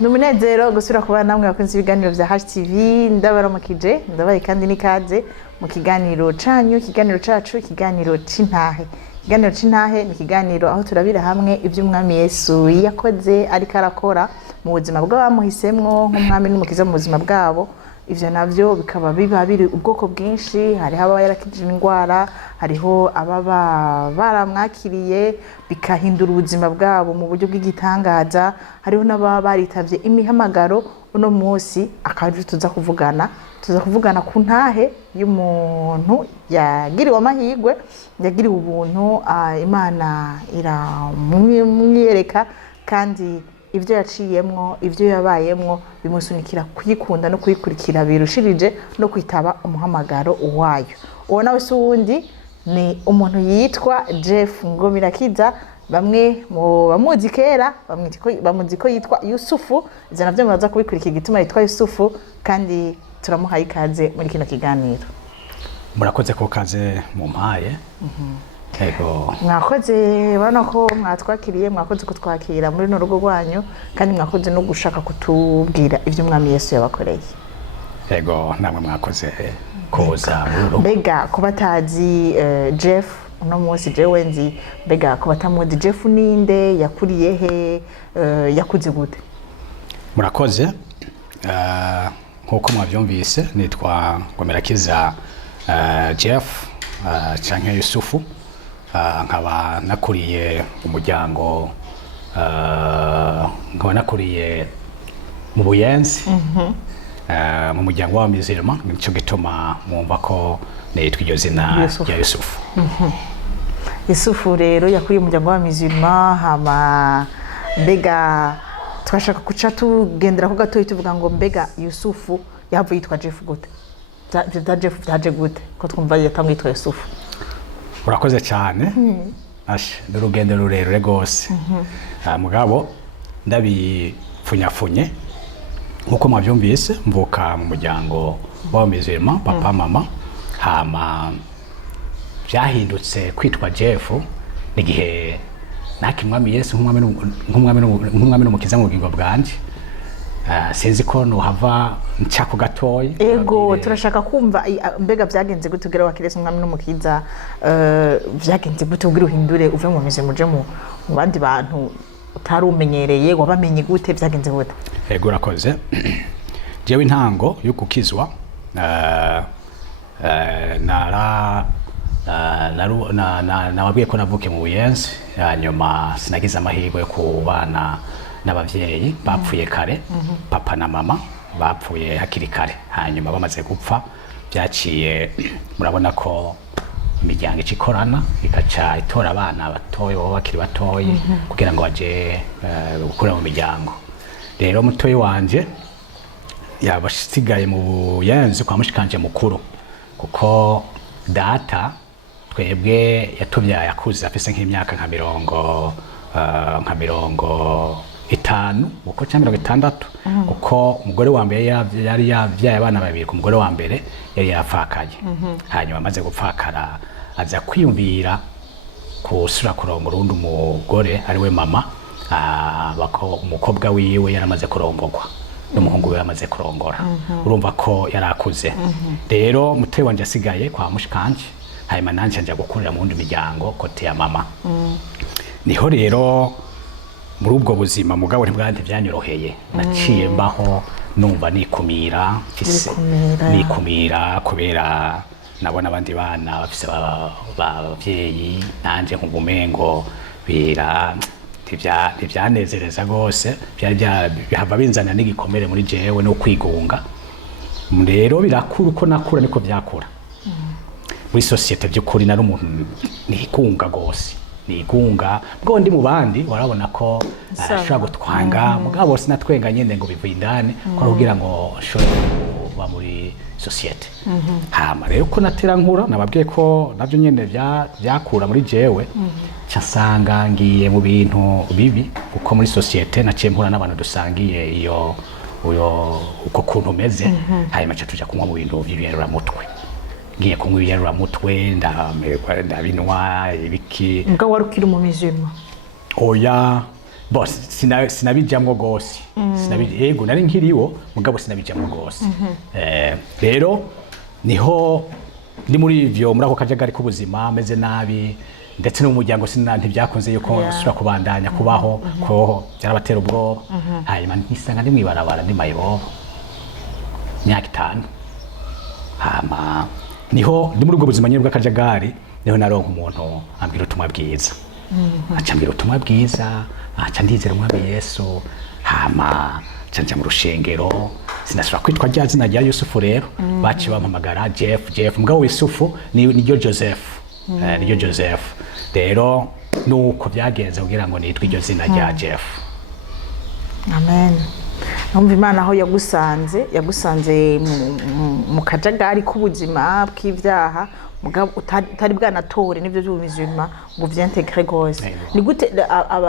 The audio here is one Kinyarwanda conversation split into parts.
Numunezero gusura kubana namwe bakunze ibiganiro vya HTV ndabaramukije ndabaye kandi nikaze mu kiganiro canyu ikiganiro cacu ikiganiro c'intahe ni ikiganiro aho turabira hamwe ivy'umwami Yesu yakoze ariko arakora mu buzima bw'abamuhisemwo nk'umwami n'umukiza mu buzima bwabo. Ivyo navyo bikaba biba biri ubwoko bwinshi, hariho ababa yarakijije indwara, hariho ababa baramwakiriye bikahindura ubuzima bwabo mu buryo bw'igitangaza, hariho n'ababa baritavye imihamagaro. Uno munsi akaje tuza kuvugana ku ntahe y'umuntu yagiriwe amahirwe, yagiriwe ubuntu, Imana iramwiyereka kandi ivyo yaciyemwo ivyo yabayemwo bimusunikira kuyikunda no kuyikurikira birushirije no kwitaba umuhamagaro wayo. Uwo nawe si uwundi ni umuntu yitwa Jeff Ngomirakiza, bamwe mu bamuzi kera bamuzi ko yitwa Yusufu. Ivyo navyo muraza kubikurikira igituma yitwa Yusufu, kandi turamuhaye ikaze muri kino kiganiro. Murakoze ko kaze mu mpaye. Ego. Mwakoze bana ko mwatwakiriye, mwakoze kutwakira muri no rugo rwanyu, kandi mwakoze no gushaka kutubwira ivyo umwami Yesu yabakoreye. Ego, namwe mwakoze koza muri Mbega kubatazi Jeff uno munsi jewe nzi, mbega kubatamuzi Jeff ninde, yakuriye he, yakuze gute? Murakoze. Nkuko mwavyumvise nitwa Ngomirakiza Jeff canke Yusufu. Nkaba nakuriye umuryango, nkaba nakuriye mu Buyenzi, mu muryango wa Mizirima. Nico gituma mwumva ko nitwa iryo zina rya Yusufu. Yusufu rero yakuriye umuryango wa Mizirima. Hama mbega twashaka kuca tugendera ko gatoyi tuvuga ngo mbega Yusufu yavuye yitwa Jeff gute? Jeff byaje gute ko twumva yatangiye yitwa Yusufu? Urakoze cyane. N'urugendo rurerure gose. Mugabo ndabipfunyafunye nkuko mwavyumvise, mvuka mu muryango wa Mizirima, papa mama. Hama byahindutse kwitwa Jeff n'igihe nakimwami Yesu nk'umwami n'umukiza mu bugingo bwanje. Sinzi ko no hava nchako gatoyi. Ego turashaka kumva mbega vyagenze gute kugira wakirese umwami n'umukiza, vyagenze gute kugira uhindure uve mu mizi muje mu bandi bantu utarumenyereye, wabamenye gute, vyagenze gute? Ego urakoze. Jewe intango yo gukizwa nababwiye ko navuke mu Buyenzi, hanyuma sinagize amahirwe yo kubana n'abavyeyi bapfuye kare. Papa na mama bapfuye hakiri kare, hanyuma bamaze gupfa byaciye murabona ko imiryango ikorana ikaca itora abana batoyi baba bakiri batoyi kugira ngo baje gukura mu miryango. Rero mutoyi wanje yabasigaye mu Buyenzi kwa mushikanje mukuru, kuko data twebwe yatuvyaye yakuze afise nk'imyaka nka mirongo itanu uko cyangwa 60, kuko umugore wa mbere yari yavyaye abana babiri, ku mugore wa mbere yari yafakaye. Hanyuma amaze gupfakara aza kwiyumvira kusura kurongora undi umugore ari we mama. Bako umukobwa wiwe yaramaze kurongorwa n'umuhungu we yamaze kurongora. Urumva ko yarakuze. Rero mutoyi wanje asigaye kwa mushikanje, hanyuma nanje nja gukurira mu wundi miryango kote ya mama. Niho rero muri ubwo buzima mugabo ntibwante byanyoroheye, naciye mbaho numva nikumira kubera nabona abandi bana bafise bavyeyi, nanje nkubumengo ntibyanezereza gose, bihava binzana n'igikomere muri jewe no kwigunga. Rero birakura uko nakura niko byakura muri societe. By'ukuri nari umuntu nigunga gose, nigunga bwo ndi mu bandi warabona ko ashobora gutwanga, mugabo sinatwenga nyene ngo bivuye indani ko kugira ngo shobora kuba muri societe. Hama rero ko natera nkura nababwiye ko navyo nyene byakura muri jewe, cyasanga ngiye mu bintu bibi, kuko muri societe naciye mpura n'abantu dusangiye iyo uko kuntu meze. Hanyuma tuja kunywa mu bintu by'ibiyerura mutwe, ngiye kunywa ibiyerura mutwe ndabinwa ibiki. Mbwa warukira mu Mizirima? Oya, bose sinabijamwo gose yego nari nkiriwo mugabo sinabijamwo gose rero niho ndi muri ivyo muri ako kajagari k'ubuzima meze nabi ndetse no mu muryango ntibyakunze yuko sura kubandanya kubaho ko byarabatera ubwoba hanyuma nisanga ndi mwibarabara ndi mayibobo myaka 5 hama niho ndi muri ubwo buzima nyine bw'akajagari niho naronka umuntu ambwira ubutumwa bwiza aca ambwira ubutumwa bwiza aca ndizera umwami Yesu hama canja mu rushengero sinasubira kwitwa rya zina rya Yusufu rero baci bampamagara Jeff mugabo Yusufu niryo Joseph niryo Joseph rero nuko byagenze kugira ngo nitwe iryo zina rya Jeff. Amen. Numva Imana aho yagusanze mu kajagari k'ubuzima bw'ivyaha mugabo utari bwanatore nivyo by'ubuzima ngo vyentegre gose. Ni gute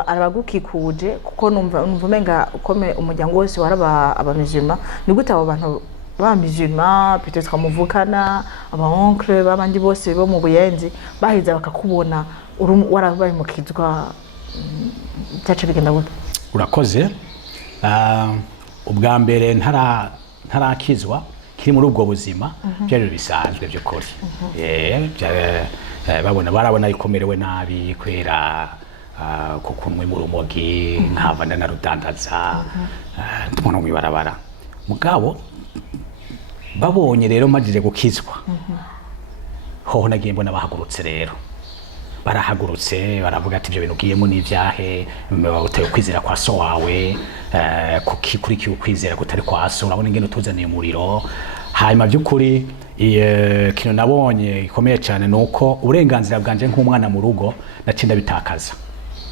abagukikuje kuko numva umenga ukome umuryango wose waraba abamizima ni gute abo bantu bamizima peut-être kamuvukana aba oncle babandi bose bo mu buyenzi bahiza bakakubona warabaye mukizwa cyaca bigenda gute? Urakoze. Ubwa mbere ntarakizwa kiri muri ubwo buzima byari bisanzwe byo kuri barabona ikomerewe nabi kwera kukunwe mu rumogi nkavana na rudandaza ndumona mu ibarabara mugabo babonye rero majije gukizwa hoho nagiye mbona bahagurutse rero barahagurutse baravuga ati ibyo bintu ugiyemo n'ivyahe utaye kwizera kwa so wawe kuri kwizera kutari kwa so urabona ingene utuzaniye umuriro hanyuma by'ukuri kino nabonye gikomeye cyane nuko uburenganzira bwanje nk'umwana mu rugo nacinda bitakaza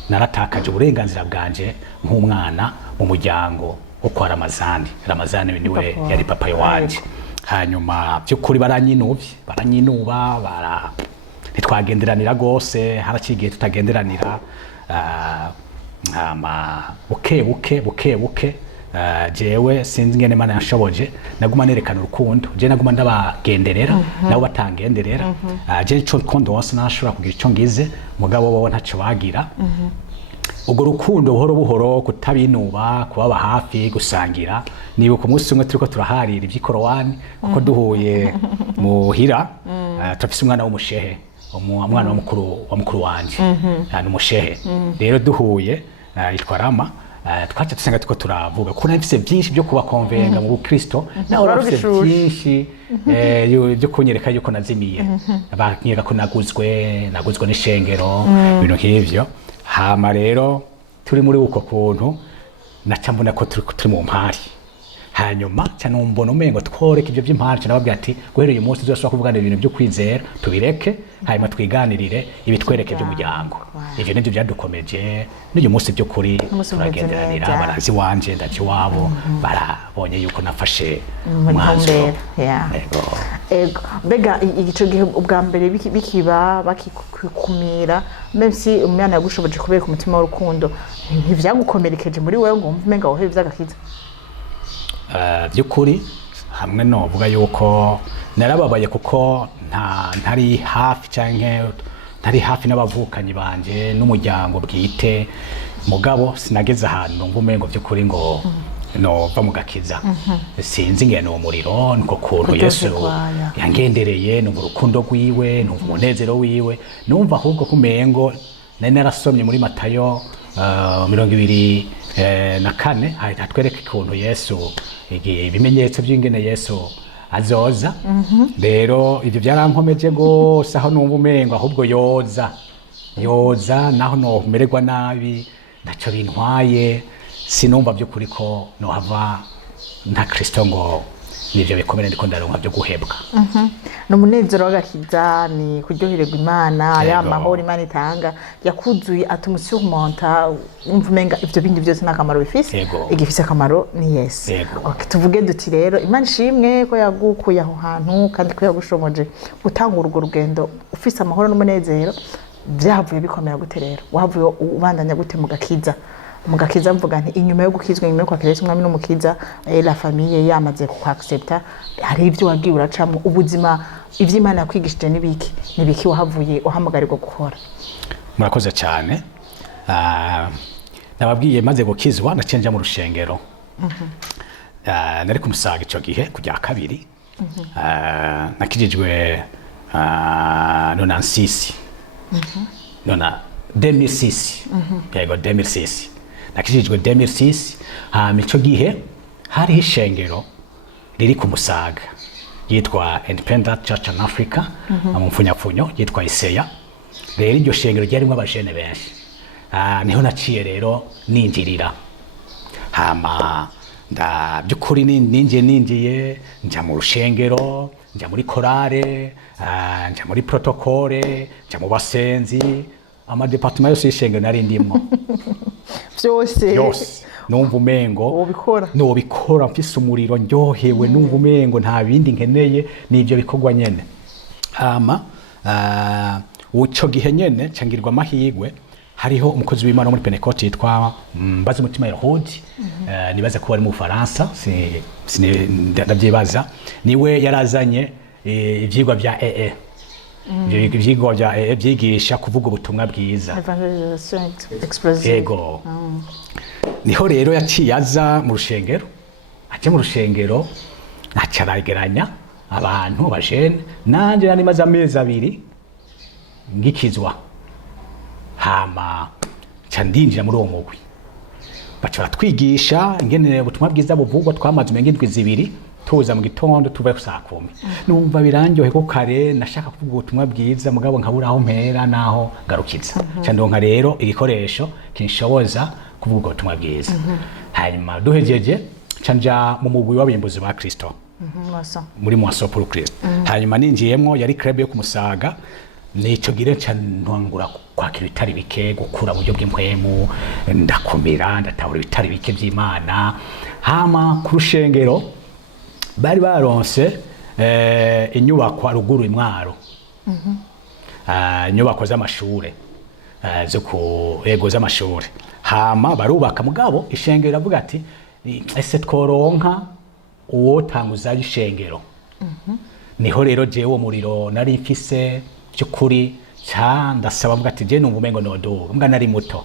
naratakaje uburenganzira bwanje nk'umwana mu muryango wo kwa Ramazani niwe yari papa wanje hanyuma by'ukuri baranyinuba ntitwagenderanira gose haracigiye tutagenderanira buke jewe sinzi ngene Imana yashoboje naguma nerekana urukundo je naguma ndabagenderera nabo batangenderera je ico rukundo wose nashobora kugira ico ngize mugabo bo ntaco bagira ubwo rukundo buhoro kutabinuba kubaba hafi gusangira niba ku munsi umwe turiko turaharira ivy'ikorowani kuko duhuye muhira turafise umwana w'umushehe umwana wa mukuru wanje n'umushehe rero duhuye yitwa Rama twacha tusenga tuko turavuga ko nafise byinshi byo kuba konvenga mu Kristo naho nafise byinshi byo kunyereka yuko nazimiye bankeka ko naguzwe n'ishengero ibintu nk'ivyo hama rero turi muri uko kuntu naca mbona ko turi mu mpari hanyuma cyane umbona umengo tworeka ibyo by'impari nababwira ati guhereye umunsi uzashobora kuvuganira ibintu byo kwizera tubireke hanyuma twiganirire ibitwereke by'umuryango ivyo nivyo byadukomeje n'uyu munsi byo kuri turagenderanira barazi wanje ndaci wabo barabonye yuko nafashe umwanzuro ego mbega igico gihe ubwa mbere bikiba bakikumira même si umwana yagushoboje kubera ku mutima w'urukundo ntivyagukomerekeje muri wewe ngo umve umenga wohe vyagakiza by'ukuri hamwe novuga yuko narababaye kuko ntari hafi n'abavukanyi banje n'umuryango bwite mugabo sinageze ahantu numva umengo by'ukuri ngo nova mu gakiza sinzi ngene uwo muriro niko kuntu Yesu yangendereye numva urukundo rwiwe numva umunezero wiwe numva ahubwo kumengo nari narasomye muri Matayo 24 hatwereka ukuntu Yesu ibimenyetso by'ingene Yesu azoza rero ivyo byarankomeje gose aho numva umengo ahubwo yoza naho no mererwa nabi ndaco bintwaye sinumva byo kuri ko no hava nta Kristo ngo nivyo bikomere ndiko ndaronka byo guhebwa no munezero w'agakiza ni kuryohererwa Imana ya mahoro Imana itanga yakuzuye atumusurmonta umva umenga ivyo bindi byose nakamaro bifise igifise akamaro ni Yesu tuvuge duti rero Imana ishimwe ko yagukuye aho hantu kandi ko yagushomoje gutanga urwo rugendo ufise amahoro n'umunezero byavuye bikomera gute rero wavuye ubandanya gute mu gakiza mvuga nti inyuma yo gukizwa inyuma yo kwakira Yesu umwami n'umukiza la famille yamaze kuaccepta hari ibyo wagiye uracamo ubuzima ivy'Imana yakwigishije nibiki wahavuye uhamagarirwa gukora. Murakoze cyane nababwiye maze gukizwa nacenja mu rushengero nari kumusaga ico gihe kujya kabiri nakijijwe 96 nona 2006 yego 2006 nakijijwe 2006 ico gihe hari ishengero riri ku Musaga yitwa Independent Church in Africa mu mfunyapfunyo yitwa Iseya. Rero iryo shengero ryarimo abajene benshi niho naciye rero ninjirira hama byukuri ninjiye nja mu rushengero, nja muri korale, nja muri protokole, nja mu basenzi, amadepartement yose y'ishengero nari ndimo yose numva umengo nobikora mfise umuriro ndyohewe, numva umengo nta bindi nkeneye n'ibyo bikorwa nyene. Hama uco gihe nyene cangirwa amahigwe, hariho umukozi w'Imana muri Pentecote yitwa Mbaze Mutima Yehudi, nibaza ko ari mu Faransa, ndavyibaza, niwe yarazanye ivyigwa vya AA. Ivyigwa vya AA vyigisha kuvuga ubutumwa bwiza. Yego. Niho rero yaciye aza mu rushengero, aje mu rushengero acarageranya abantu bajene, nanje nari maze amezi 2 ngikizwa. Hama candinjira muri uwo mugwi, baca batwigisha ingene ubutumwa bwiza buvugwa. Twamaze umengindwi 2 tuza mu gitondo tuva ku saa 10. Numva birandyohe ko kare nashaka kuvuga ubutumwa bwiza mugabo nkabura aho mpera naho garukiza. Candonka rero igikoresho kinshoboza kuvuga ubutumwa bwiza. Hanyuma duhejeje canja mu mugwi w'abimbuzi ba Kristo muri Mwaso pour Christ. Hanyuma ninjiyemwo yari club yo ku Musaga, nico gire ntwangura kwakira ibitari bike, gukura buryo bw'impwemu, ndakomera ndatahura ibitari bike by'Imana. Hama ku rushengero bari baronse inyubako aruguru imwaro, inyubako z'amashure zo ku ego z'amashure. Hama barubaka mugabo ishengero avuga ati ese tworonka uwo tanguza ishengero. Niho rero jewe umuriro nari mfise cyukuri ndasaba mvuga ati je numva umengo noduga mbwa nari muto.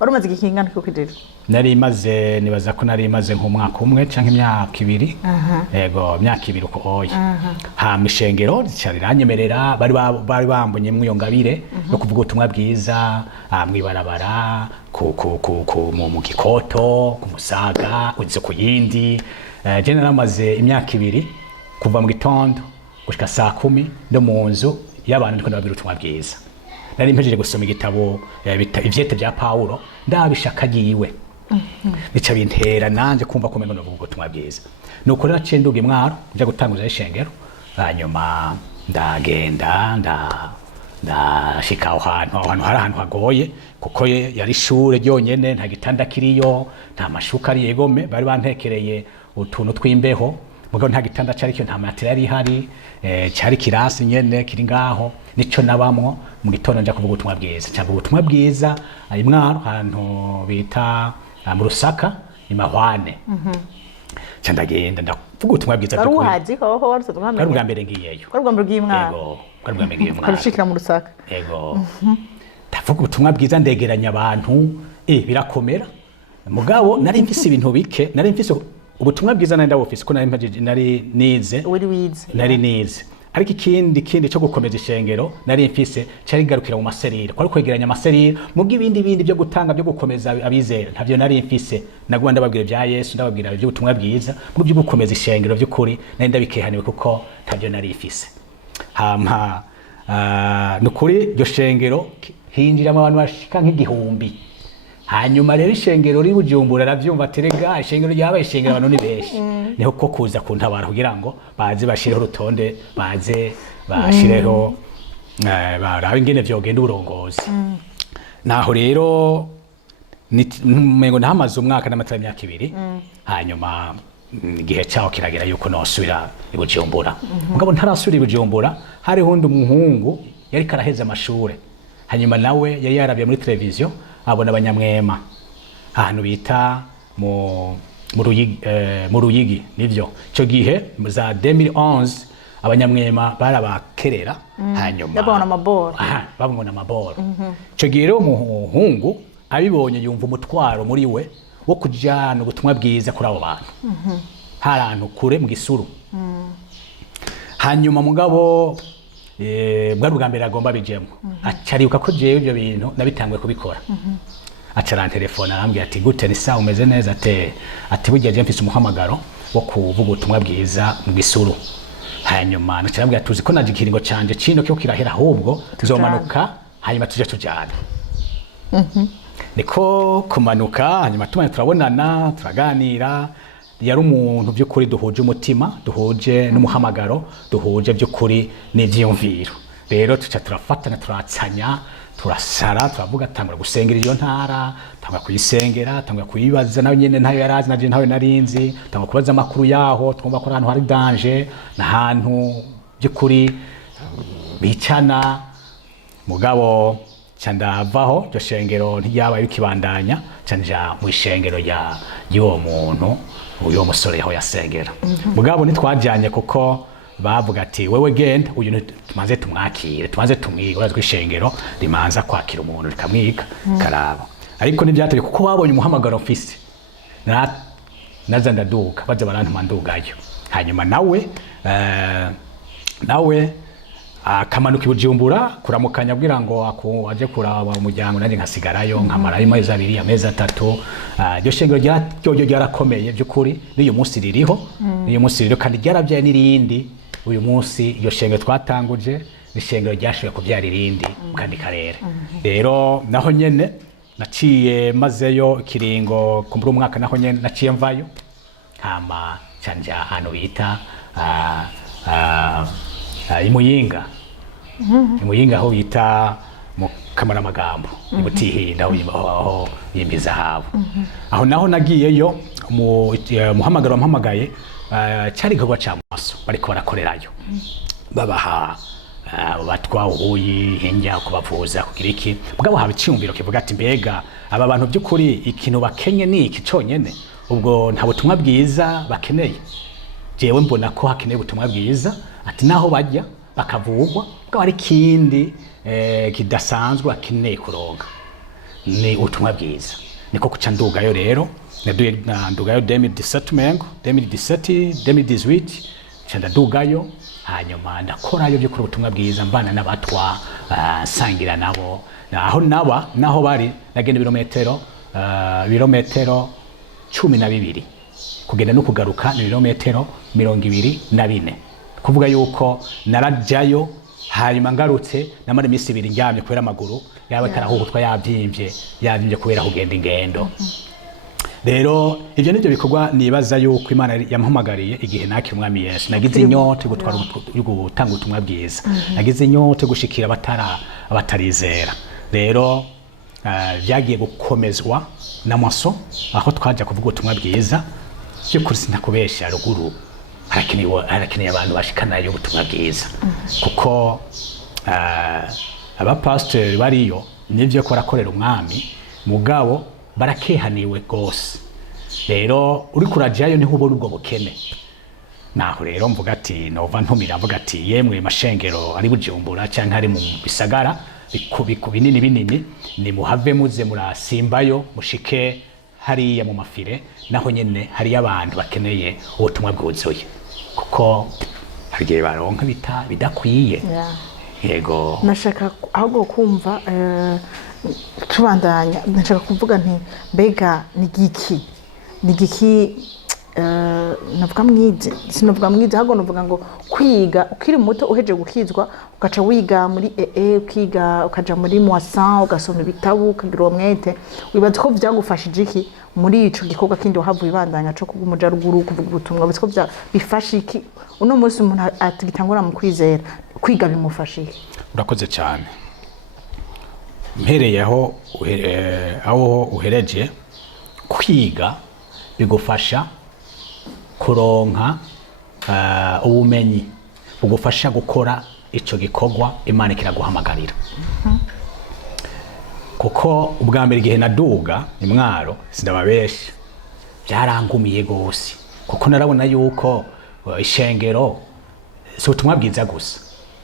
Wari umaze igikingana kuko rero nari maze nibaza ko nari maze nk'umwaka umwe canke imyaka 2. Yego imyaka 2 uko oya. Hama ishengero riranyemerera, bari bambonye mu yongabire no kuvuga ubutumwa bwiza mwibarabara mu Gikoto, ku Musaga, uze ku yindi. Je naramaze imyaka 2 kuva mu gitondo gushika saa 10 ndo mu nzu y'abantu ndiko ndababwira ubutumwa bwiza. Nari mpejeje gusoma igitabo ivyete bya Paulo, ndabishaka giwe. Bica bintera nanje kumva ko mengo no kuvuga ubutumwa bwiza. Nuko rero cenduga imwaro nje gutanguza ishengero. Hanyuma ndagenda ndashika ahantu hari ahantu hagoye kuko yari ishure ryonyene, nta gitanda kiriyo, nta mashuka ari yegome, bari bantekereye utuntu tw'imbeho mugabo nta gitanda cari cyo, nta matera yari hari, cari kirasi nyene kiri ngaho. Nico nabamwo mu gitondo nja kuvuga ubutumwa bwiza. Cyangwa ubutumwa bwiza imwaro ahantu bita mu Rusaka imahwane. Cyandagenda ndavuga ubutumwa bwiza byo kuhazi ho warutse kumamenya. Bwa mbere ngiyeyo. Bwa mbere bw'imwaro. Yego, bwa mbere ngiyeyo. Karushikira mu Rusaka. Yego. Ndavuga ubutumwa bwiza ndegeranya abantu birakomera. Mugabo nari mfise ibintu bike, nari mfise ubutumwa bwiza nari ndabufise ko nari nize. Uri wize. Nari nize. Ariko ikindi cyo gukomeza ishengero nari mfise cyari garukira mu maserire, kwari kwegeranya amaserire mugi ibindi byo gutanga byo gukomeza abizera ntavyo nari mfise. Nagwa ndababwira bya Yesu, ndababwira byo ubutumwa bwiza mu byo gukomeza ishengero by'ukuri nari ndabikehaniwe kuko ntavyo nari mfise. Hama nukuri ryo shengero hinjiramo abantu bashika nk'igihumbi. Hanyuma rero ishengero ri Bujumbura ravyumva terega ishengero ryabaye ishengero abantu ni benshi. Niho ko kuza kuntabara kugira ngo baze bashireho rutonde, baze bashireho barabe ingene vyogenda uburongozi. Naho rero mengo ntamaze umwaka n'amatara imyaka 2. Hanyuma igihe cyaho kiragera yuko nosubira i Bujumbura. Mugabo ntarasubira i Bujumbura, hari hundi umuhungu yari karaheza amashure. Hanyuma nawe yari yarabye muri televiziyo abona abanyamwema ahantu bita mu Ruyigi. Nivyo cyo gihe za 2011 abanyamwema barabakerera. Hanyuma babona amaboro babona amaboro. Cyo gihe rero umuhungu abibonye yumva umutwaro muri we wo kujyana ubutumwa bwiza kuri abo bantu hari ahantu kure mu gisuru hanyuma mugabo bwari ubwa mbere agomba bijemo acaribuka ko jewe ibyo bintu nabitanguye kubikora acara telefone arambwira ati gute ni sawa umeze neza ati burya je mfise umuhamagaro wo kuvuga ubutumwa bwiza mu gisuru hanyuma nacarambwira tuzi ko naje ikiringo canje cino cyo kirahera ahubwo tuzomanuka hanyuma tuje tujana niko kumanuka hanyuma tumanye turabonana turaganira yari umuntu by'ukuri duhuje umutima duhuje n'umuhamagaro duhuje by'ukuri n'ivyiyumviro rero tuca turafatana turatsanya turasara turavuga tangura gusengera iyo ntara tangura kuyisengera tangura kuyibaza nawe nyene ntayo yarazi naje ntayo narinzi tangura kubaza amakuru yaho twumva ko ahantu hari danger n'ahantu by'ukuri bicana mugabo candavaho ryo shengero ntiyabaye bikibandanya canja mu ishengero y'uwo muntu uyo musore yaho yasengera mugabo ntitwajanye kuko bavuga ati wewe genda uyu tumaze tumwakire tumaze tumwiga urazwi ishengero rimanza kwakira umuntu rikamwiga karaba ariko n'ibyateye kuko babonye umuhamagaro mfise naza ndaduka baje barantuma ndugayo hanyuma nawe akamanuka ibujumbura kuramukanya abwira ngo aje kuraba umuryango nanjye nkasigarayo nkamarayo amezi 2 amezi 3 iryo shengero ryarakomeye by'ukuri n'uyu munsi ririho kandi ryarabyaye n'irindi uyu munsi iryo shengero twatanguje n'ishengero ryashoboye kubyara irindi kandi karere rero naho nyene naciye mazeyo kiringo kumbura umwaka naho nyene naciye mvayo hama canja hano bita imuyinga aho bita mu kamara magambo imutihinda aho yimbiza habo aho naho nagiyeyo muhamagaro wampamagaye cyari igikorwa ca maso bariko barakorerayo babaha batwa ubuyi hinja kubavuza kugira iki mugabo haba icyumviro kivuga ati mbega aba bantu by'ukuri ikintu bakenye ni iki conyene ubwo nta butumwa bwiza bakeneye jewe mbona ko hakeneye ubutumwa bwiza ati naho bajya bakavugwa bwa ari kindi kidasanzwe akeneye kuronga ni ubutumwa bwiza niko kuca ndugayo rero ndugayo 2017 cyanda ndugayo hanyuma ndakorayo byo kuri ubutumwa bwiza mbana n'abatwa sangira nabo naho bari nagenda ibirometero 12 kugenda no kugaruka ni ibirometero 24 kuvuga yuko narajyayo hanyuma ngarutse namara iminsi 2 ndyamye kubera amaguru yawe karahubutwa yabyimbye kubera kugenda ingendo rero ivyo nivyo bikorwa nibaza yuko Imana yamuhamagariye igihe nakira umwami Yesu nagize inyote gutwara gutanga ubutumwa bwiza nagize inyote gushikira abatarizera rero byagiye gukomezwa n'amaso aho twaje kuvuga ubutumwa bwiza cyo kuri sinakubesha ruguru harakeneye abantu bashikanayo ubutumwa bwiza kuko abapasiteri bariyo nivyo ko barakorera umwami mugabo barakehaniwe gose rero uri kurajayo niho ubona ubwo bukene naho rero mvuga ati nova ntumira mvuga ati yemwe mashengero ari bujumbura cyangwa ari mu bisagara binini ni muhave muze murasimbayo mushike hariya mu mafire naho nyene hari abantu bakeneye ubutumwa bwuzuye kuko hagiye baronka bidakwiye yego nashaka ahubwo kumva tubandanya nashaka kuvuga nti mbega ni giki sinavuga mwize ahubwo navuga ngo kwiga ukiri muto uheje gukizwa ugaca wiga muri ukiga ukaja muri moisson ugasoma ibitabu ukagira umwete wibaza ko byagufashije iki muri ico gikorwa kindi wahavuye ibandanya cyo kugumuja ruguru kuvuga ubutumwa bitwo bifasha iki uno munsi umuntu atagitangura mu kwizera kwiga bimufasha iki urakoze cyane mpereye aho uhereje kwiga bigufasha kuronka ubumenyi bugufasha gukora ico gikorwa Imana kiraguhamagarira kuko ubwa mbere igihe naduga imwaro sindababesha byarangumiye gose kuko narabona yuko ishengero si ubutumwa bwiza gusa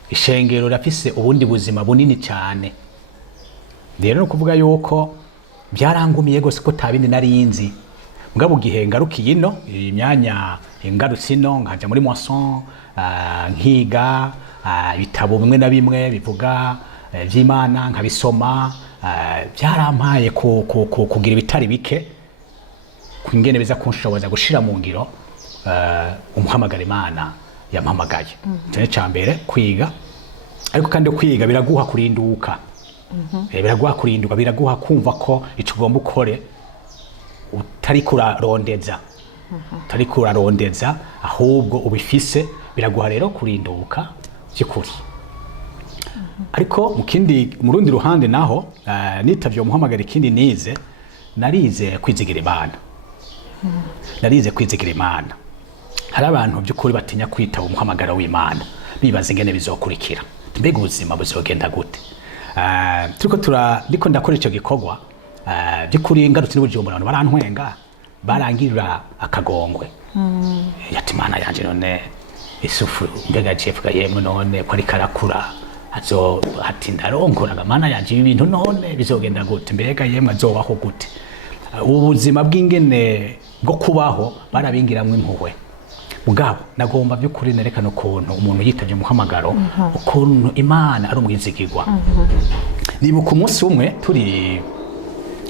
ishengero rafise ubundi buzima bunini cyane rero no kuvuga yuko byarangumiye gose ko tabindi narinzi mugabo gihe ngarukiye ino imyanya ingarutse ino nkaja muri moisson nkiga ibitabo bimwe na bimwe bivuga vy'Imana nkabisoma byarampaye kugira ibitari bike kwingene biza kunshoboza gushira mu ngiro umuhamagara Imana yampamagaye cyane cyambere kwiga ariko kandi kwiga biraguha kurinduka biraguha kurinduka biraguha kumva ko ico ugomba ukore utari kurarondeza ahubwo ubifise biraguha rero kurinduka by'ukuri ariko mu rundi ruhande naho nitavye umuhamagara ikindi narize kwizigira Imana hari abantu by'ukuri batinya kwitaba umuhamagara w'Imana bibaza ingene bizokurikira mbega ubuzima buzogenda gute ndiko ndakora ico gikorwa by'ukuri ngarutse n'ubujumbura abantu barantwenga barangirira akagongwe yati Imana yanje none isufu mbega jefuka yemwe none ko ari karakura ati ndarongora Imana yanje ibintu none bizogenda gute mbega yemwe azobaho gute ubuzima bw'ingene bwo kubaho barabingiramwe impuhwe mugabo nagomba by'ukuri nerekana ukuntu umuntu yitavye umuhamagaro ukuntu Imana ari umwizigirwa nibuka umunsi umwe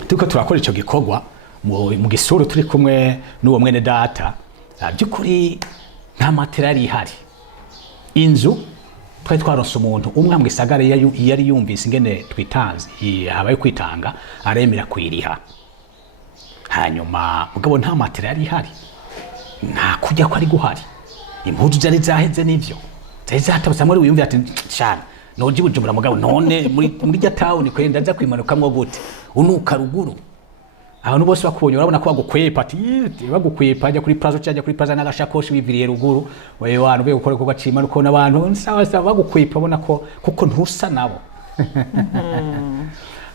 turiko turakora ico gikorwa mu gisuru turi kumwe n'uwo mwene data by'ukuri nta material ihari inzu twari twaronse umuntu umwe mu gisagara yari yumvise ingene twitanze habaye kwitanga aremera kwiriha hanyuma mugabo nta material ihari nta kujya ko ari guhari impuzu zari zaheze n'ivyo zari zatabasa muri wiyumvira ati cyane noje bujumbura mugabo none muri rya town kwenda nza kwimanukamwo gute unuka ruguru abantu bose bakubonye urabona ko bagukwepa ati bagukwepa ajya kuri plaza cyajya kuri plaza n'agashakoshi biviriye ruguru wewe wantu be gukora ko gacimana uko nabantu sawa bagukwepa bona ko kuko ntusa nabo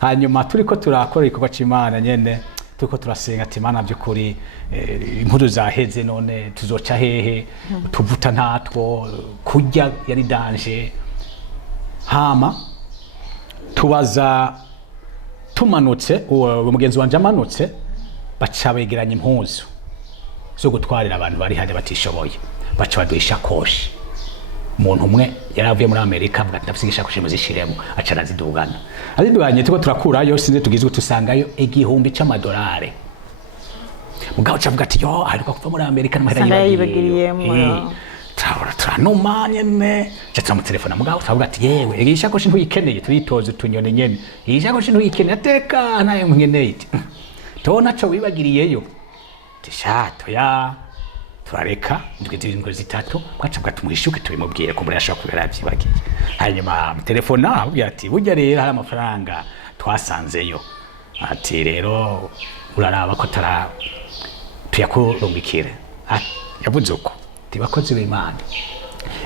hanyuma turiko turakora iko gacimana nyene turiko turasenga ati Imana by'ukuri impudu zaheze none tuzoca hehe tuvuta ntatwo kujya yari danje hama tubaza tumanutse uwo mugenzi wanje amanutse baca begeranya impuzu zo gutwarira abantu bari hande batishoboye baca baduhisha koshi umuntu umwe yaravuye muri Amerika avuga ati ndafise igishakoshi muzishiremo aca arazidugana aziduganye tuko turakurayo sinze tugizwe tusangayo $1,000 mugabo cavuga ati yo ariko kuva muri Amerika n'amahera yibagiriyemo turanuma nyene cyatsa mu telefone mugabo twavuga ati yewe igishakoshi ntuyikeneye turitoze tunyone nyene igishakoshi ntuyikeneye ateka nayo nkeneye tubona co wibagiriyeyo tishato ya turareka indwi zitatu twacabwa tumuhishuke tubimubwire ko muri yashaka kubera byibagiye hanyuma mu telefone avuga ati burya rero hari amafaranga twasanzeyo ati rero uraraba ko tuyakurungikire yavuze uko tibakozi b'Imana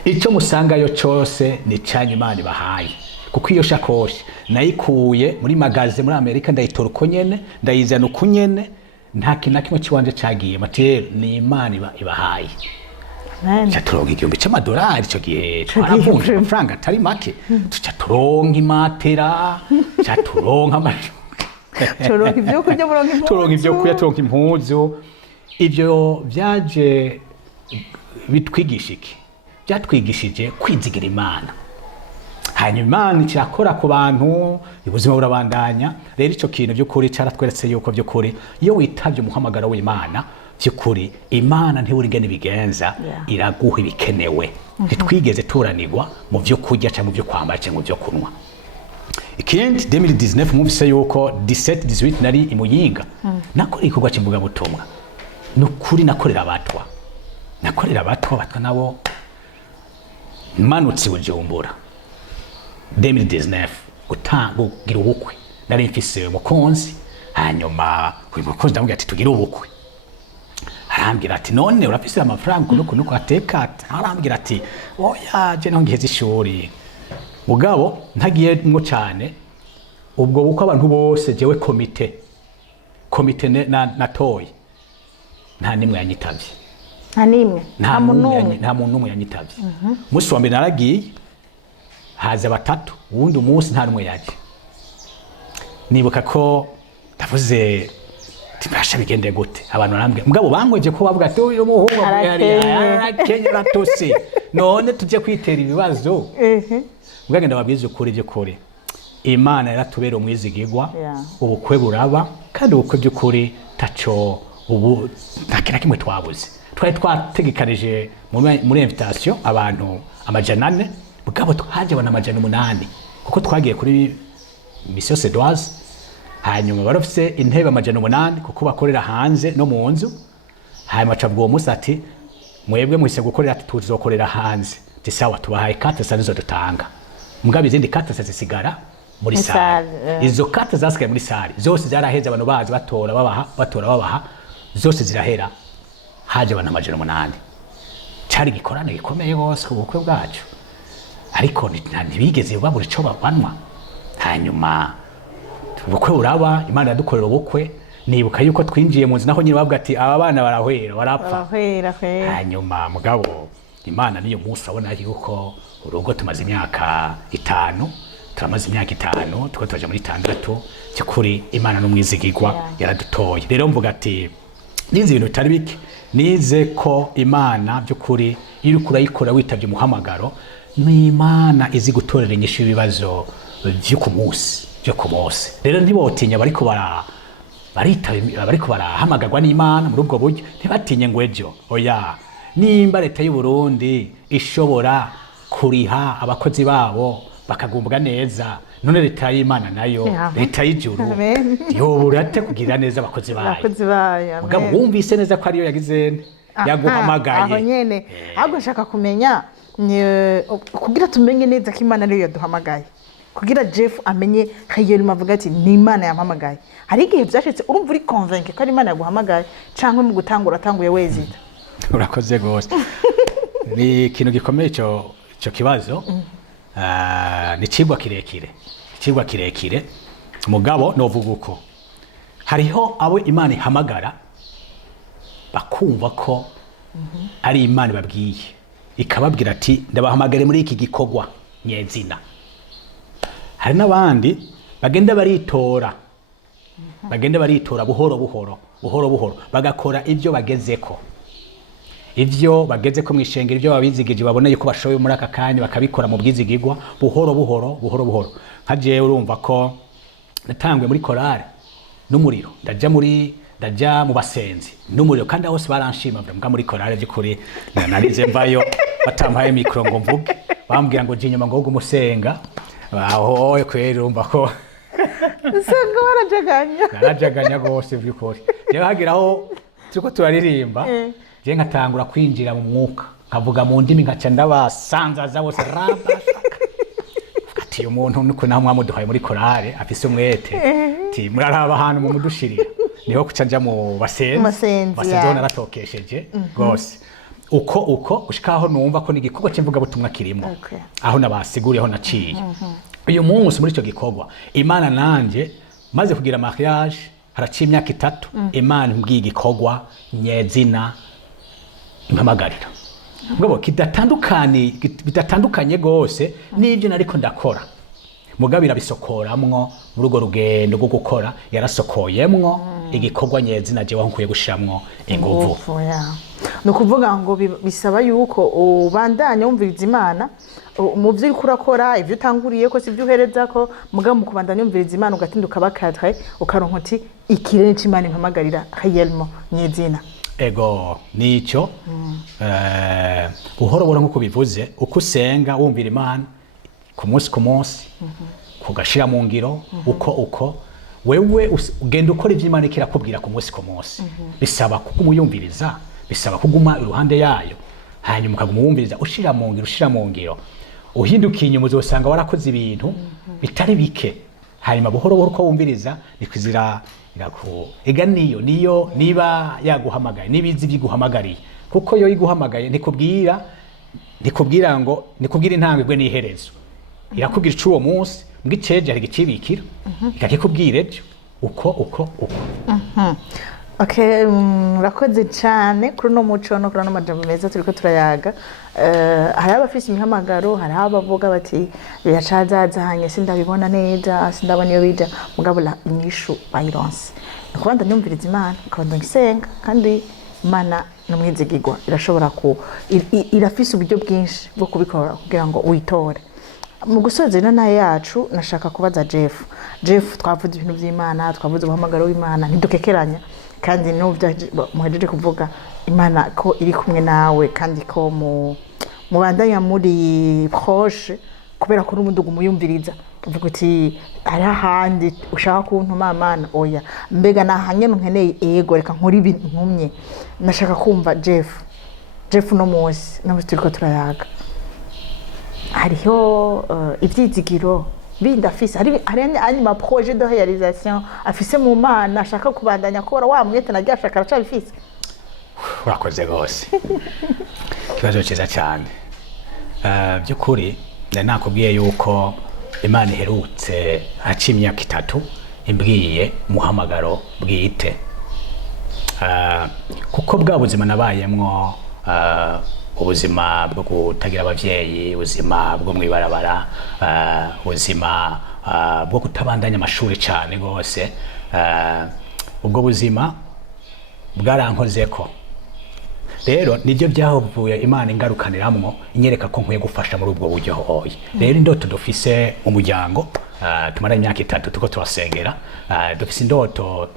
icyo musangayo cyose ni cyane Imana bahaye kuko iyo shakoshi nayikuye muri magaze muri Amerika ndayitora uko nyene ndayizana uko nyene nta kintu kimwe kiwanje cagiye matero ni Imana ibahaye cha turonka $1,000 cyo gihe twaravunje amafaranga atari make tuca turonka imatera cha turonka turonka ibyo kurya turonka impuzu ivyo byaje bitwigisha iki byatwigishije kwizigira Imana hanyuma Imana irakora ku bantu ubuzima burabandanya rero ico kintu by'ukuri caratweretse yuko by'ukuri iyo witavye umuhamagaro w'Imana by'ukuri Imana ntiburigene bigenza iraguha ibikenewe ntitwigeze turanirwa mu byo kurya cyangwa mu byo kwambara cyangwa mu byo kunwa ikindi 2019 mwumvise yuko 17-18 nari imuyinga nakora ikorwa cy'imbuga butumwa nukuri nakorera abatwa nabo manutse Bujumbura 2019 gutangira ubukwe nari mfise umukunzi hanyuma uyu mukunzi ndamubwira ati tugire ubukwe arambwira ati none urafise amafaranga nuko ateka arambwira ati oya je nongeze ishuri mugabo ntagiye mwo cyane ubwo buko abantu bose jewe komite natoye nta nimwe yanyitavye nta muntu umwe yanyitavye musi wa mbere naragiye haza batatu uwundi umunsi nta numwe yaje nibuka ko ndavuze tibasha bigende gute abantu barambwira mugabo bangweje ko bavuga ati uyu muhungu arakenya aratose none tujye kwitera ibibazo mugabo ndababwiza ukuri byo kuri Imana yaratubera umwizigirwa ubukwe buraba kandi ubukwe by'ukuri taco ubu ntakira kimwe twabuze twari twategekanije muri invitation abantu amajana 4 mugabo twaje bana amajana 8 kuko twagiye kuri mission Sedoise hanyuma barafise intebe amajana 8 kuko bakorera hanze no mu nzu hanyuma cabwo musa ati mwebwe mwise gukorera tuzokorera hanze tisawa tubahaye carte sanizo dutanga mugabo izindi carte zisigara muri sale izo carte zasigaye muri sale zose zaraheze abantu bazi batora babaha zose zirahera haje abantu amajana 8 cari gikorane gikomeye gose ubukwe bwacu ariko ntibigeze babura ico babanwa hanyuma ubukwe uraba Imana yadukorera ubukwe nibuka yuko twinjiye mu nzu naho nyine bavuga ati aba bana barahwera barapfa hanyuma mugabo Imana niyo munsi abona yuko urugo tumaze imyaka 5 turamaze imyaka 5 tuko twaje muri 6 cyukuri Imana n'umwizigirwa yaradutoye rero mvuga ati nize ibintu bitari bike nize ko Imana by'ukuri iri kurayikora witavye umuhamagaro ni Imana izi gutorera inyishu ibibazo byo ku munsi rero ntibotinya bariko barahamagarwa n'Imana muri ubwo buryo ntibatinye ngo ejo oya nimba leta y'u Burundi ishobora kuriha abakozi babo bakagumbwa neza none leta y'Imana nayo leta y'ijuru yoburate kugira neza abakozi bayo mugabo wumvise neza ko ariyo yagize yaguhamagaye aho nyene ahubwo nshaka kumenya kugira tumenye neza ko Imana ariyo yaduhamagaye kugira Jeff amenye kayeri mavuga ati ni Imana yampamagaye hari igihe byashitse urumva uri convince ko ari Imana yaguhamagaye canke mu gutangura tanguye wezita urakoze gose ni ikintu gikomeye cyo kibazo ni cigwa kirekire mugabo novuga uko hariho abo Imana ihamagara bakumva ko ari Imana babwiye ikababwira ati ndabahamagare muri iki gikorwa nyezina hari n'abandi bagenda baritora buhoro bagakora ibyo bagezeko mwishengero ibyo babizigije babona yuko bashoboye muri aka kanya bakabikora mu bwizigirwa buhoro nka jewe urumva ko natangwe muri korale n'umuriro ndaja mu basenzi n'umuriro kandi hose baranshima mbwa muri korale by'ukuri narize mvayo batampaye mikro ngo mvuge bambwira ngo je nyuma ngo umusenga aho kweri urumva ko usanga barajaganya gose by'ukuri jewe hagiraho turiko turaririmba je nkatangura kwinjira mu mwuka nkavuga mu ndimi nkaca ndabasanzaza bose ati umuntu nuko naho mwamuduhaye muri korale afise umwete ati muraraba ahantu mu mudushirira niho kuca nja mu basenzi naratokesheje gose uko ushikaho numva ko nigikorwa cy'imvuga butumwa kirimo aho nabasiguriyeho naciye uyu munsi muri icyo gikorwa Imana nanje maze kugira mariage haraciye imyaka 3 Imana mbwiye igikorwa nyezina impamagarira mugabo bidatandukanye gose n'ibyo nariko ndakora mugabira bisokoramwo muri ugo rugendo rwo gukora yarasokoyemwo igikorwa nyezina je wankuye gushiramwo inguvu no kuvuga ngo bisaba yuko ubandanya wumviriza Imana mu byo uri kurakora ivyo utanguriye ko sivyo uhereza ko mugabo mu kubandanya wumviriza Imana ugatinduka bakatwe ukaronka uti ikirere c'Imana impamagarira hayelmo nyezina ego nico buhoro nkuko bivuze uko usenga wumvira Imana ku munsi kugashira mu ngiro uko wewe ugenda ukora ivyo Imana ikirakubwira ku munsi bisaba kugumuyumviriza bisaba kuguma iruhande yayo hanyuma ukagumwumviriza ushira mu ngiro uhindukiye inyuma uzosanga warakoze ibintu bitari bike hanyuma buhoro uko wumviriza nikwizira ega niyo niba yaguhamagaye nibizi biguhamagariye kuko yo iguhamagaye nikubwira intangwe n'iherezo irakubwira icuwo munsi mbwiceje hari gicibikira ikakikubwira ejo uko Okay, murakoze cyane kuri uno muco no kuri ano majambo meza turiko turayaga. Hari abafise imihamagaro, hari abavuga bati biracazazanye sindabibona neza, sindabona iyo bija, mugabo la inyishu bayironse. Nikubanda nyumviriza Imana, ukabanda ngisenga kandi Imana n'umwizigirwa irashobora irafise uburyo bwinshi bwo kubikora kugira ngo uyitore. Mu gusozera nayo yacu nashaka kubaza Jeff twavuze ibintu by'Imana, twavuze ubuhamagaro w'Imana, ntidukekeranya kandi n'ubyo muhejeje kuvuga Imana ko iri kumwe nawe kandi ko mubandanya muri proche kubera ko n'umudugu muyumviriza uvuga uti ari ahandi ushaka kuntuma Imana oya mbega nahanye nkeneye ego reka nkuri ibintu nkumye nashaka kumva Jeff no munsi turiko turayaga hariho ibyizigiro bindi afise hari ma projet de réalisation afise mu Mana ashaka kubandanya akora wa mwete nagiye ashaka aracabifise. Urakoze gose kibazo cyiza cyane by'ukuri nakubwiye yuko Imana iherutse haci imyaka 3 imbwiye muhamagaro bwite kuko bwa buzima nabayemwo ubuzima bwo kutagira abavyeyi, ubuzima bwo mwibarabara, ubuzima bwo kutabandanya amashuri cyane gose, ubwo buzima bwarankozeko. Rero nibyo byavuye Imana ingarukaniramwo inyereka ko nkwiye gufasha muri ubwo buryo hoye. Rero indoto dufise umuryango tumara imyaka 3 tuko turasengera, dufise indoto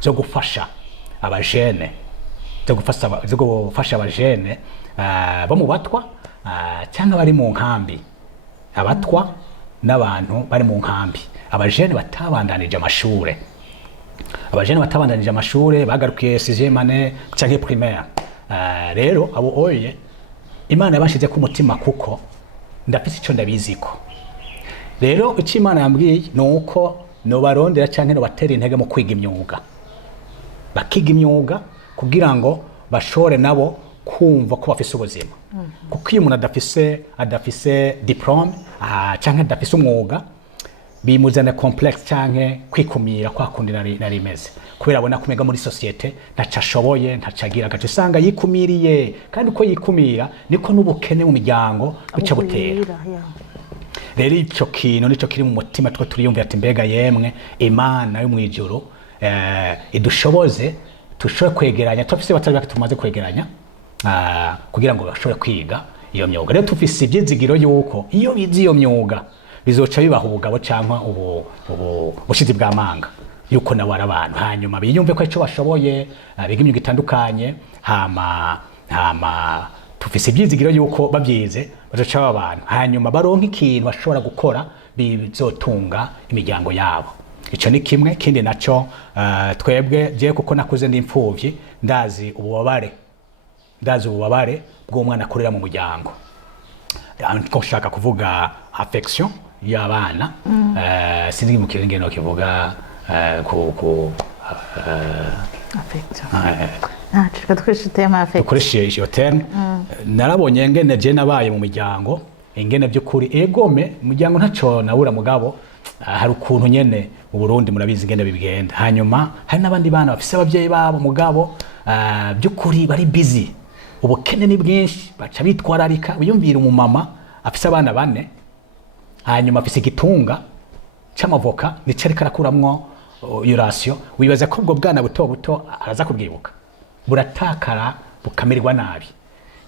zo gufasha abajene, zo gufasha abajene bo mu batwa cyangwa bari mu nkambi, abatwa n'abantu bari mu nkambi, abajene batabandanije amashure, abajene batabandanije amashure bagarukiye 6e année cyangwa primaire. Rero abo oye Imana yabashize ku mutima kuko ndafise ico ndabiziko. Rero icyo Imana yambwiye nuko no barondera cyangwa no batera intege mu kwiga imyuga, bakiga imyuga kugira ngo bashore nabo kumva ko bafise ubuzima. Kuko iyo umuntu adafise diplome cyangwa adafise umwuga bimuzana complex cyangwa kwikumira kwa kundi narimeze, kubera abona kumega muri societe ntacashoboye ntacagira gace usanga yikumiriye, kandi uko yikumira niko n'ubukene mu miryango buca butera. Rero ico kintu nico kiri mu mutima two turiyumvira ati mbega yemwe Imana yo mwijuru idushoboze tushobore kwegeranya, tufise batari bake tumaze kwegeranya kugira ngo bashobore kwiga iyo myuga. Rero tufise ibyizigiro yuko iyo bizi iyo myuga bizoca bibaha ubugabo cyangwa ubushizi bw'amanga yuko nawe ari abantu, hanyuma biyumve ko ico bashoboye biga imyuga itandukanye, hama tufise ibyizigiro yuko babyize bazoca abantu, hanyuma baronka ikintu bashobora gukora bizotunga imiryango yabo. Ico ni kimwe. Kindi naco twebwe je kuko nakuze ndi imfuvyi ndazi ububabare bw'umwana akorera mu muryango, ko nshaka kuvuga affection y'abana, sinzi mu kirundi no kivuga affection dukoresheje iyo terme. Narabonye ngene je nabaye mu miryango ingene by'ukuri egome umuryango ntaco nabura mugabo hari ukuntu nyene mu Burundi murabizi ngene bibigenda. Hanyuma hari n'abandi bana bafise abavyeyi babo mugabo by'ukuri bari busy, ubukene ni bwinshi, baca bitwararika. Uyumvira umumama afise abana 4 hanyuma afise igitunga c'amavoka nico ariko arakuramwo iyo ratio, wibaza ko ubwo bwana buto araza kubwibuka, buratakara bukamirwa nabi.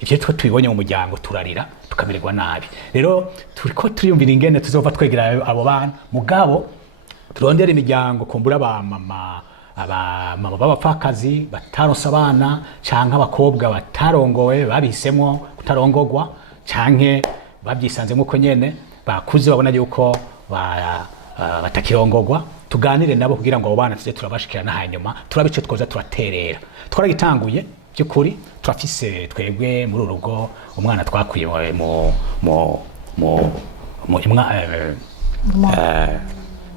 Ivyo twe tubibonye mu muryango turarira tukamirwa nabi. Rero turiko turiyumvira ingene tuzova twegera abo bana mugabo turondera imiryango kumbura abamama b'abapfakazi bataronse abana canke abakobwa batarongowe babisemwo kutarongogwa canke babyisanzemo uko nyene bakuze babona yuko batakirongogwa, tuganire nabo kugira ngo abo bana tuze turabashikirana, hanyuma turabice twoza turaterera. Twaragitanguye by'ukuri, turafise twebwe muri urugo umwana twakwiye mu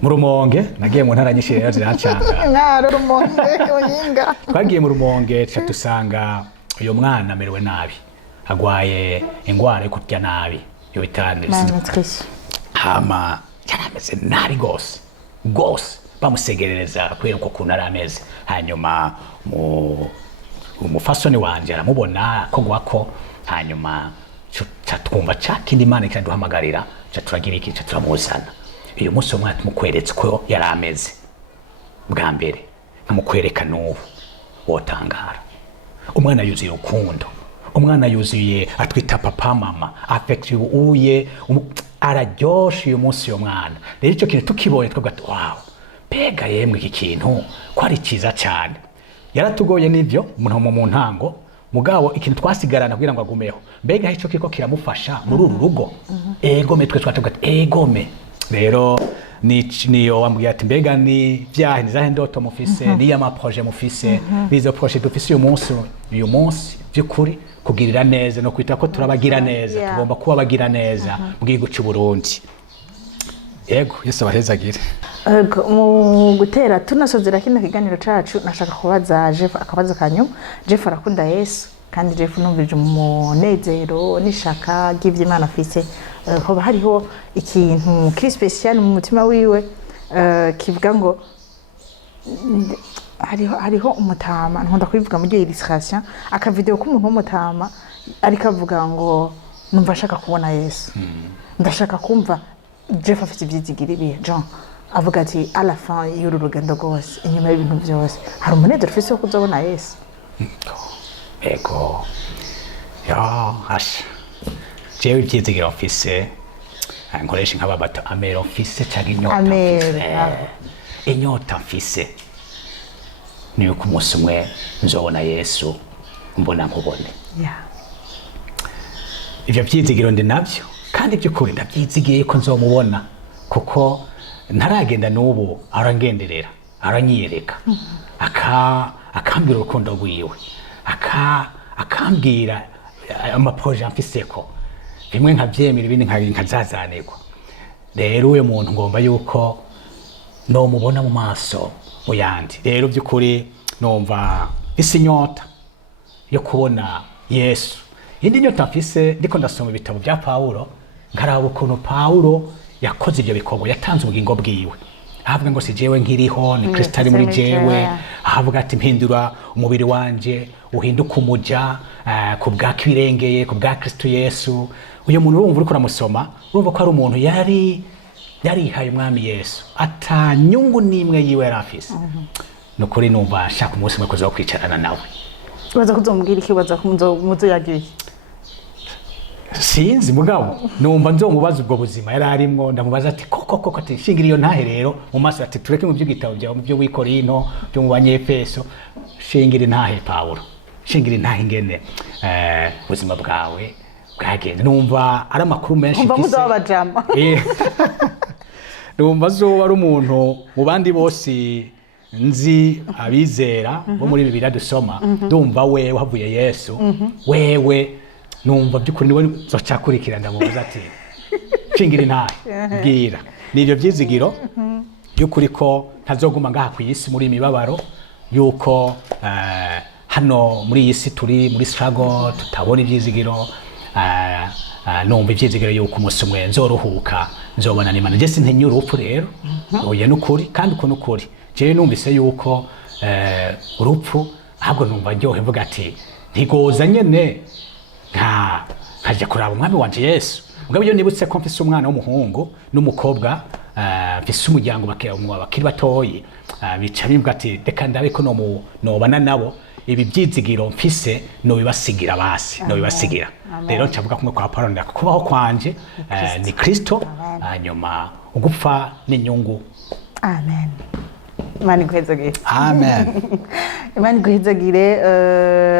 Rumonge, nagiye mu ntara nyinshi rero ziracanga twagiye mu Rumonge dusanga uyo mwana amerewe nabi, agwaye ingwara yo kurya nabi yo bitandise, hama yarameze nabi gose bamusegerereza kubera uko kuntu ari ameze. Hanyuma umufasoni wanje aramubona ko gwako, hanyuma twumva ca kindi Imana kiraduhamagarira turagira iki turamuzana. Uyu munsi umwana tumukweretse ko yari ameze bwa mbere, nkamukwereka n'ubu wotangara. Umwana yuzuye urukundo, umwana yuzuye atwita papa mama, affective uye araryoshe uyu munsi uyu mwana. Rero icyo kintu tukibonye twebwe ati wow, mbega yemwe iki kintu ko ari cyiza cyane. Yaratugoye n'ibyo mu ntango, mugabo ikintu twasigarana kugira ngo agumeho, mbega icyo kiko kiramufasha muri uru rugo. Egome twe twatuga ati egome. Rero niyo wambwiye ati mbega ni byahe nizahe ndoto mufise, ni ama projet mufise, nizo projet dufise uyu munsi by'ukuri kugirira neza no kwita ko turabagira neza, tugomba kuba bagira neza mu gihugu cy'u Burundi. Yego Yesu abahezagire. Mu gutera tunasozera kino kiganiro cacu, nashaka kubaza Jeff akabaza kanyu. Jeff arakunda Yesu kandi Jeff numvije umunezero n'ishaka ry'Imana afise. Hoba hariho ikintu kiri special mu mutima wiwe kivuga ngo hariho umutama, nkunda kubivuga mu gihe illustration aka video k'umuntu w'umutama ariko avuga ngo numva ashaka kubona Yesu. Ndashaka kumva Jeff afite ibyizigiriye Jean avuga ati à la fin y'uru rugendo rwose, inyuma y'ibintu byose hari umunezero ufise wo kuzabona Yesu. Ego asha jewe ibyizigiro mfise, nkoresha nk'ababato amero mfise cyangwa inyota. Inyota mfise ni uko umunsi umwe nzobona Yesu mbona nkubone. Ivyo byizigiro ndi navyo kandi by'ukuri ndabyizigiye ko nzomubona, kuko ntaragenda n'ubu arangenderera, aranyiyereka, akambwira urukundo rwiwe, akambwira amaproje mfiseko, bimwe nkabyemera ibindi nkazazanirwa. Rero uyu muntu ngomba yuko no mubona mu maso mu yandi. Rero by'ukuri numva isi nyota yo kubona Yesu. Indi nyota mfise ndiko ndasoma ibitabo bya Paulo, nkaraba ukuntu Paulo yakoze ibyo bikorwa, yatanze ubugingo bwiwe. Ahavuga ngo si jewe nkiriho, ni Kristo ari muri jewe. Ahavuga ati mpindura umubiri wanje uhinduka umuja ku bwa kwirengeye, ku bwa Kristo Yesu. Uyu muntu urumva uriko uramusoma, urumva ko ari umuntu yarihaye umwami Yesu, atanyungu nimwe yiwe yarafise. Nukuri numva shaka umunsi mwe kuza kwicarana nawe. Baza kuzombwira iki, baza kumuzo yagiye sinzi, mugabo numva nzomubaza ubwo buzima yari arimwo, ndamubaza ati koko ati shingira iyo ntahe rero mu maso, ati tureke mu by'igitabo byawe, mu byo w'Ikorinto, byo mu Banyefeso, shingira intahe Paulo, shingira intahe ingene ubuzima bwawe bwagenda. Numva ari amakuru menshi mfise, umva muzabajama numva zo ari umuntu mu bandi bose nzi abizera bo muri Bibiliya dusoma, ndumva wewe havuye Yesu, wewe numva by'ukuri niwe zocakurikira, ndamubaza ati shingira intahe bwira. Nibyo byizigiro by'ukuri ko ntazoguma ngaha ku isi muri imibabaro, yuko hano muri iyi si turi muri struggle, tutabona ibyizigiro. Numva ibyizigiro yuko umunsi umwe nzoruhuka, nzobona n'Imana. Je sintenye urupfu rero, oya n'ukuri kandi uko n'ukuri. Je numvise yuko urupfu ahubwo numva ryohe, mvuga ati ntigoza nyene nkajya kuraba umwami wanje Yesu. Mugabo iyo nibutse ko mfise umwana w'umuhungu n'umukobwa, mfise umuryango bakiri batoyi, bica bimbwa ati reka ndabe ko nobana nabo, ibi byizigiro mfise no bibasigira basi, no bibasigira. Rero ncavuga kumwe kwa Paulo, kubaho kwanje ni Kristo, hanyuma ugupfa n'inyungu. Amen. Imana iguhezagire. Amen. Imana iguhezagire.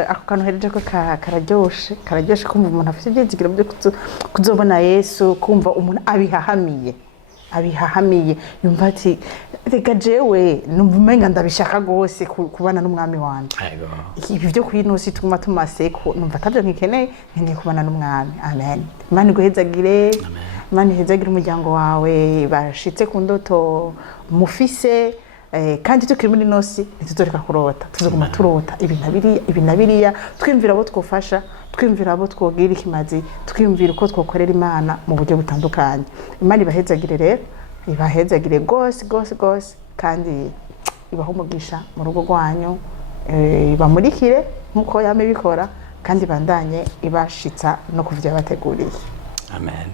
Ako kantu hereje ko kararyoshe kumva umuntu afite ibyizigiro byo kuzobona Yesu, kumva umuntu abihahamiye yumva ati reka jewe numva umenga ndabishaka gose kubana n'umwami wanje. Ibi byo kwinosi tuma tumaseko numva atavyo nkeneye kubana n'umwami. Amen. Imana iguhezagire. Imana ihezagire umuryango wawe, bashitse ku ndoto mufise. Kandi tukiri muri nosi ntituzoreka kurota, tuzoguma turota ibinabiriya, twimvira abo twofasha, twimvira abo twogira ikimazi, twimvira uko twokorera Imana mu buryo butandukanye. Imana ibahezagire rero, ibahezagire gose kandi ibaho umugisha mu rugo rwanyu, ibamurikire nk'uko yama ibikora kandi bandanye ibashitsa no kuvyo yabateguriye. Amen.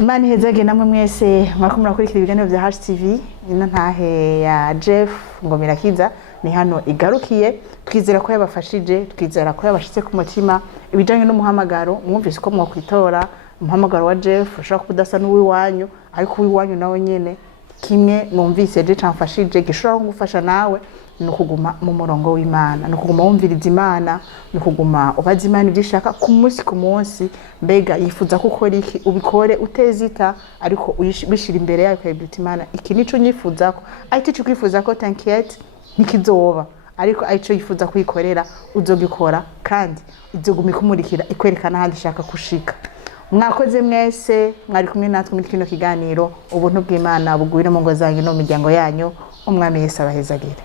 Imana ihezagire namwe mwese mwariko murakurikira ibiganiro vya HTV. Ino ntahe ya Jeff Ngomirakiza ni hano igarukiye. Twizera ko yabafashije, twizera ko yabashitse ku mutima ibijanye n'umuhamagaro. Mwumvise ko mwakwitora umuhamagaro wa Jeff ushaka kudasa n'uwiwanyu, ariko uwiwanyu nawe nyene kimwe numvise je camfashije gishobora kugufasha nawe ni ukuguma mu murongo w'Imana, ni ukuguma wumviriza Imana, ni ukuguma ubaza Imana ibyo ishaka ku munsi mbega yifuza ko ukora iki ubikore utezita, ariko bishira imbere yayo ukayibwira Imana iki nico nyifuza ko ariko ico kwifuza ko t'inquiète ntikizoba, ariko arico yifuza kuyikorera uzogikora kandi izoguma ikumurikira ikwerekana ahandi ishaka kushika. Mwakoze mwese mwari kumwe natwe muri kino kiganiro. Ubuntu bw'Imana bugwire mu ngo zanyu no mu miryango yanyu. Umwami Yesu abahezagire.